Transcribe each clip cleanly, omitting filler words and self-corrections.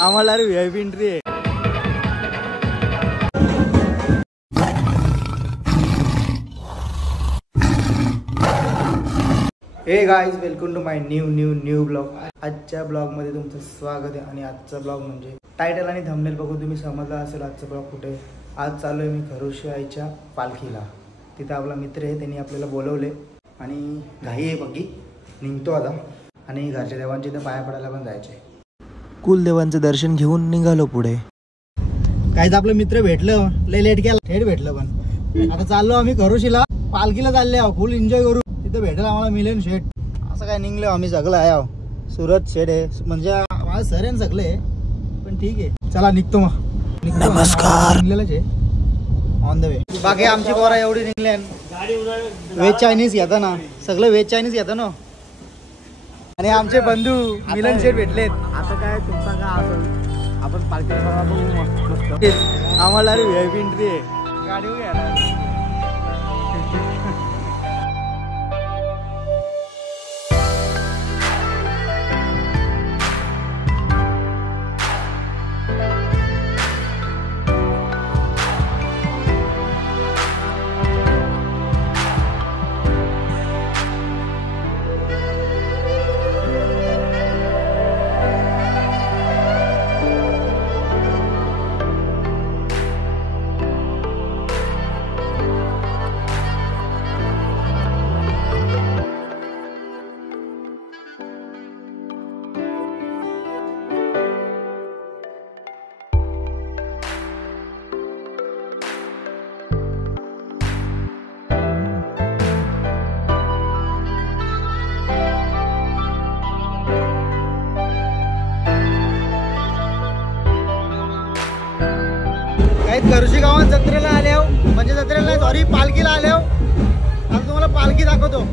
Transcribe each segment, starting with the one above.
आम्हाला VIP entry आहे. Hey guys, welcome to my new blog. आजच्या ब्लॉगमध्ये तुमचं स्वागत आहे. आणि आजचा ब्लॉग म्हणजे टायटल आणि थंबनेल बघून तुम्ही समजला असेल आजचा ब्लॉग कुठे. आज चालू आहे मी खरोशी आईच्या पालखीला. तिथं आपला मित्र आहे, त्यांनी आपल्याला बोलवले आणि घाई आहे बघी. निघतो आता आणि घरच्या देवांचे तर पाया पडायला पण जायचे. कुलदेवांचं दर्शन घेऊन निघालो पुढे. काहीच आपलं मित्र भेटलं, लय लेट केला, थेट भेटलं. पण आता चाललो आम्ही खरोशीला, पालखीला चालले आहो. फुल एन्जॉय करू. तिथं भेटेल आम्हाला मिलन शेठ. असं काय निघलो आम्ही, सगळं आहे आहो. सुरत शेठ आहे, म्हणजे माझं सर आहे सगळे, पण ठीक आहे. चला निघतो मग. नमस्कार. निघलेलंच आहे, ऑन द वे. बाकी आमची पोरा एवढी निघले. व्हेज चायनीज घेता ना, सगळं व्हेज चायनीज घेता ना. आणि आमचे बंधू मिलन शेठ भेटलेत. आता काय तुमचा काय असेल, आपण पालखीला बघू. आम्हाला VIP एंट्री आहे, गाडी घ्यायला. खरोशी गावात जत्रेला आले हो, म्हणजे जत्रेला नाही, सॉरी, पालखीला आले हो. आता तुम्हाला पालखी दाखवतो.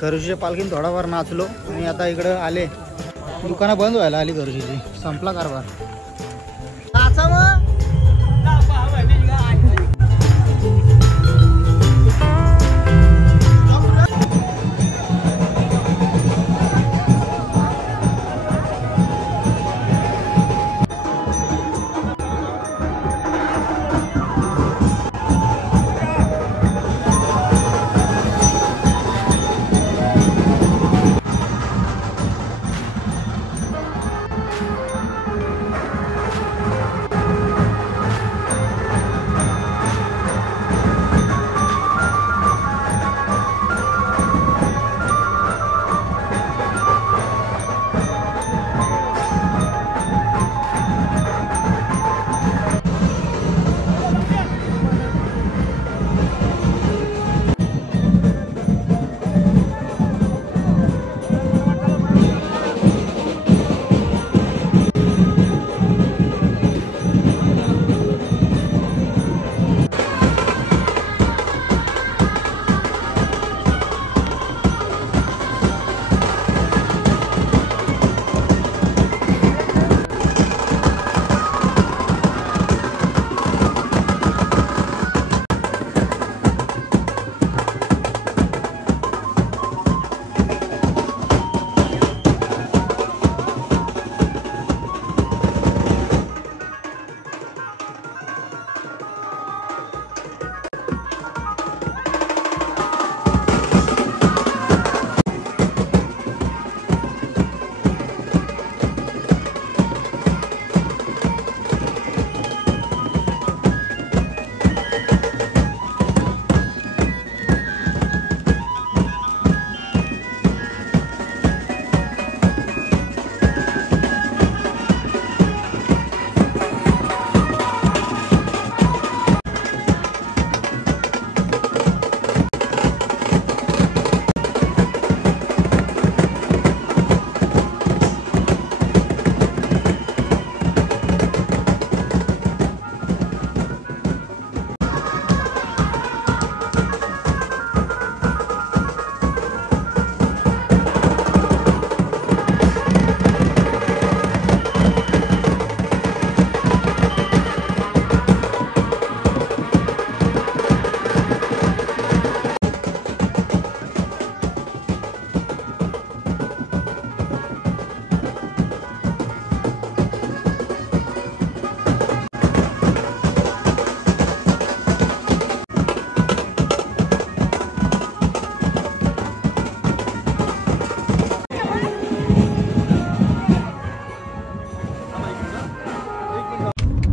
खरोशीच्या पालखीने थोडाफार नाचलो आणि आता इकडं आले. दुकानं बंद व्हायला आली खरोशीची, संपला कारभार. नाचा मग.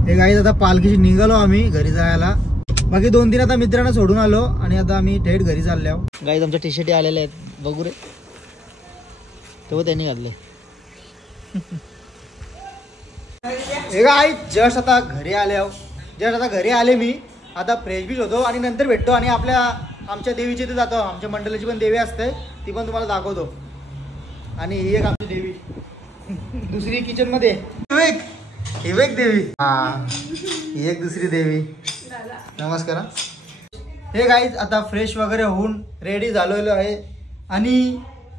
हे गाईज आता पालखीशी निघालो आम्ही घरी जायला. बाकी 2-3 आता मित्रांना सोडून आलो आणि आता आम्ही थेट घरी चाललो. गाईज आमच्या टी शर्टी आलेल्या आहेत, बघू रे. तेव्हा त्यांनी घातले. हे गाईज जस्ट आता घरी आले मी. आता फ्रेश बीच होतो आणि नंतर भेटतो आणि आमच्या देवीच्या इथे जातो. आमच्या मंडळाची पण देवी असते, ती पण तुम्हाला दाखवतो. आणि ही एक आमची देवी, दुसरी किचन मध्ये विवेक देवी. हा, ही एक दुसरी देवी. नमस्कार. हे गाईज आता फ्रेश वगैरे होऊन रेडी झालेलो आहे. आणि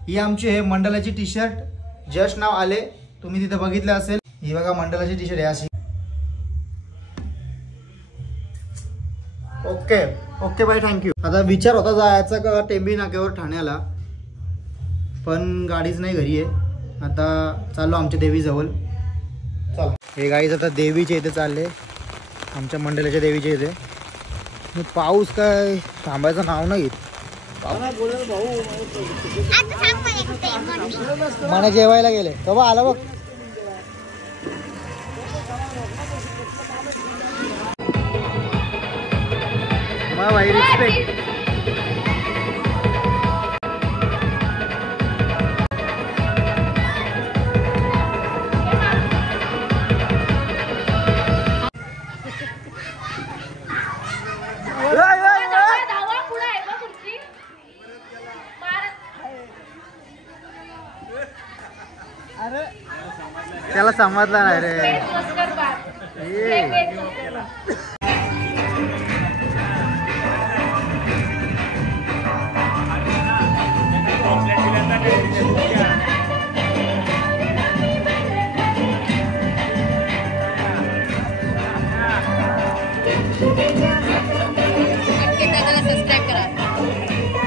ही आमची हे मंडळाची टी शर्ट जस्ट नाव आले, तुम्ही तिथे बघितलं असेल. ही बघा मंडळाची टी शर्ट आहे अशी. Okay bye, thank you. आता विचार होता जायचा का टेंबी नाक्यावर ठाण्याला, पण गाडीच नाही घरी आहे. आता चाललो आमच्या देवीजवळ. चला. हे गाईज आता देवीच्या इथे चालले, आमच्या मंडळाच्या देवीच्या इथे. पाऊस काय थांबायचं नाव नाही घेत. मला जेवायला गेले तेव्हा आला बघ. भाई रिस्पेक्ट. त्याला समजला नाही रे.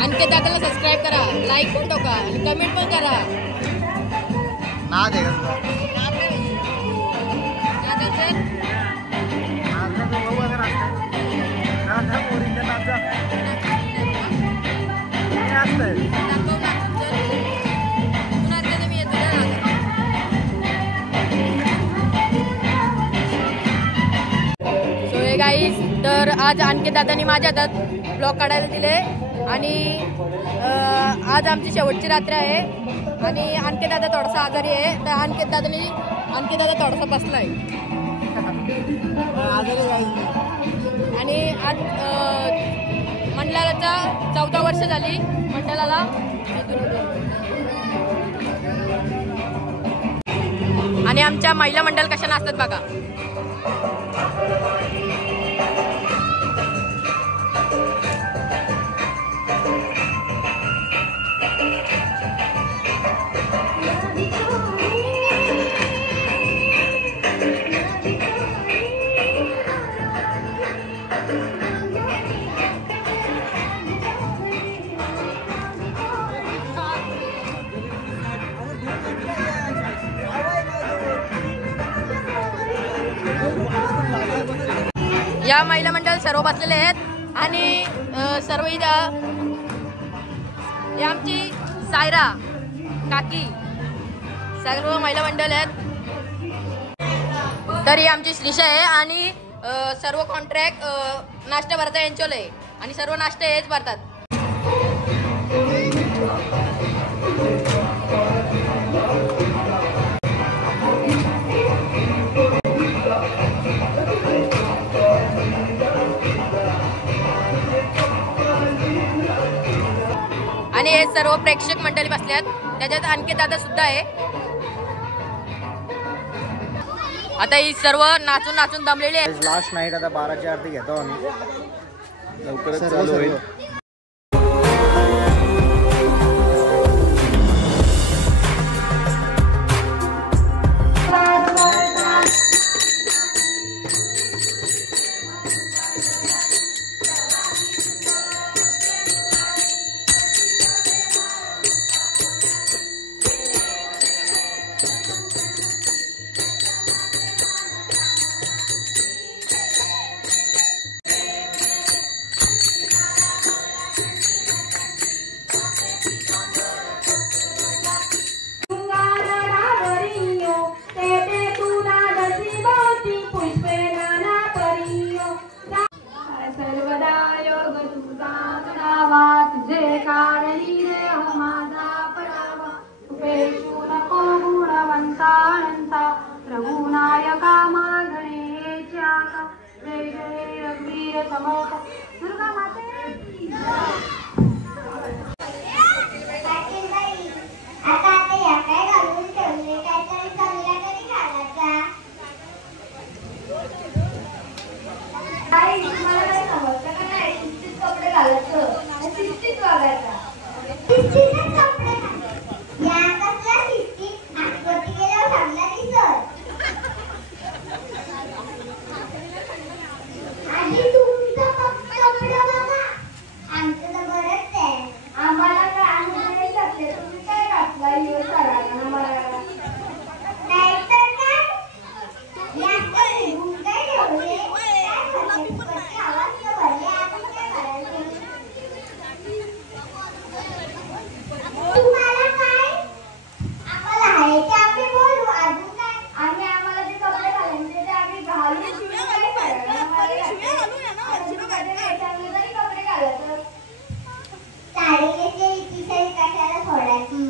अंकित दादाला सबस्क्राईब करा, लाईक पण टाका आणि कमेंट पण करा. ना दे गाईस, तर आज अंकित दादांनी माझ्या हातात ब्लॉग काढायला दिले आणि आज आमची शेवटची रात्र आहे आणि अंकित दादा थोडासा आजारी आहे. तर अंकित दादा थोडासा बसलाय आणि आज मंडळाचा 14 वर्ष झाली मंडळाला. आणि आमच्या महिला मंडळ कशा नाचतात बघा. या महिला मंडळ सर्व बसलेले आहेत आणि सर्व इथं आमची सायरा काकी सर्व महिला मंडळ आहेत. तर ही आमची श्रीषा आहे आणि सर्व कॉन्ट्रॅक्ट नाश्ता भरता यांच्याला आहे आणि सर्व नाश्ते हेच भरतात. आणि हे सर्व प्रेक्षक मंडळी बसल्यात, त्याच्यात अंकित दादा सुद्धा आहे. आता ही सर्व नाचून नाचून दमलेली आहे. लास्ट नाईट आता 12ची आरती घेतो आम्ही, लवकरच चालू होईल. दुर्गा माते आता या काय घालून ठेवले काहीतरी चांगला तरी घालायचा. काही तुम्हाला काय समजतं का नाही? शिस्तीत कपडे घालायचं, शिस्तीत वागायचा. शिस्तीतच कपडे घाल. या कसल्या शिस्तीत आठवती गेल्यावर चांगला दिसत. आधी तुमचं कपडे बघा. आमचं तर बरंच आहे. आम्हाला काय आम्ही नाही शकते. तुम्ही काय घातला युवर करायला मला नाहीतर काय? याकडे निघून काय ठेवले? काय भरले? फुकटचे आवाज तर भरले. अजून काय करायचं? तुम्हाला काय? आम्हाला आहे ते आम्ही बोलू. अजून काय? आम्ही आम्हाला जे कपडे घालायचे ते आम्ही घालून शिवून काय करायला चांगले तरी कपडे घालायचं. साडी घेतली ती साडी कशाला सोडायची?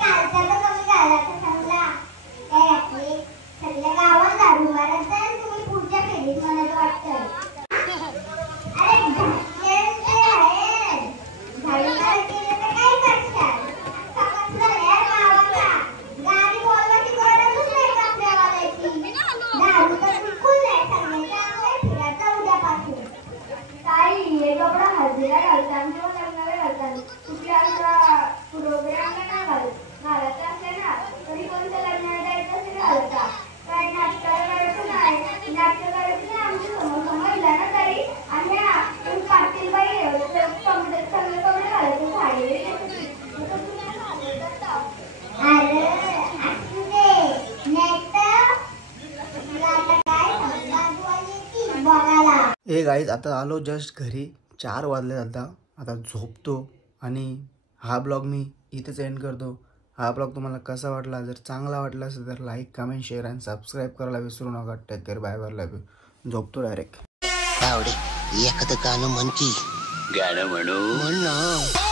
कालचा तर कमी घालायचा चांगला. काय घातली? सगळ्या गावात दारू मारायचं आणि तुम्ही पुढच्या पिढीत म्हणायचं वाटतंय. अरे घातलेले आहे. झाडू मारा केलं तर काय करशाल? समजलं यार गावाला. गाडी बोलवायची गरजच नाही कपड्या घालायची. दारू तर बिलकुल नाही. सगळ्यांच्या अंगावर फिरायचं उद्यापासून. ताई हे कपडा हळदीला घालतात किंवा लग्नाला घालतात. कुठल्या असा प्रोग्रामला नाही घालायचं असले ना तरी कोणत्या लग्नाला जायचं असेल घालतात. काय नाटकाला करायचं नाही. नाटक करायचं नाही. आमच्या समोर समजलं ना तरी आणि तुम्ही पाटील बाई कपडे सगळे कपडे घालायचे साडी अरे असू दे. नाहीतर तुला आता काय समजा येतील बघायला. हे गाईज आता आलो जस्ट घरी. 4 वाजले आता झोपतो आणि हा ब्लॉग मी इथेच एंड करतो. हा ब्लॉग तुम्हाला कसा वाटला? जर चांगला वाटला असेल तर लाईक कमेंट शेअर आणि सबस्क्राईब करायला विसरू नका. Take care. Bye bye. Love you. झोपतो डायरेक्ट. एखादं गाणं म्हण की. गाणं म्हणू म्हण ना.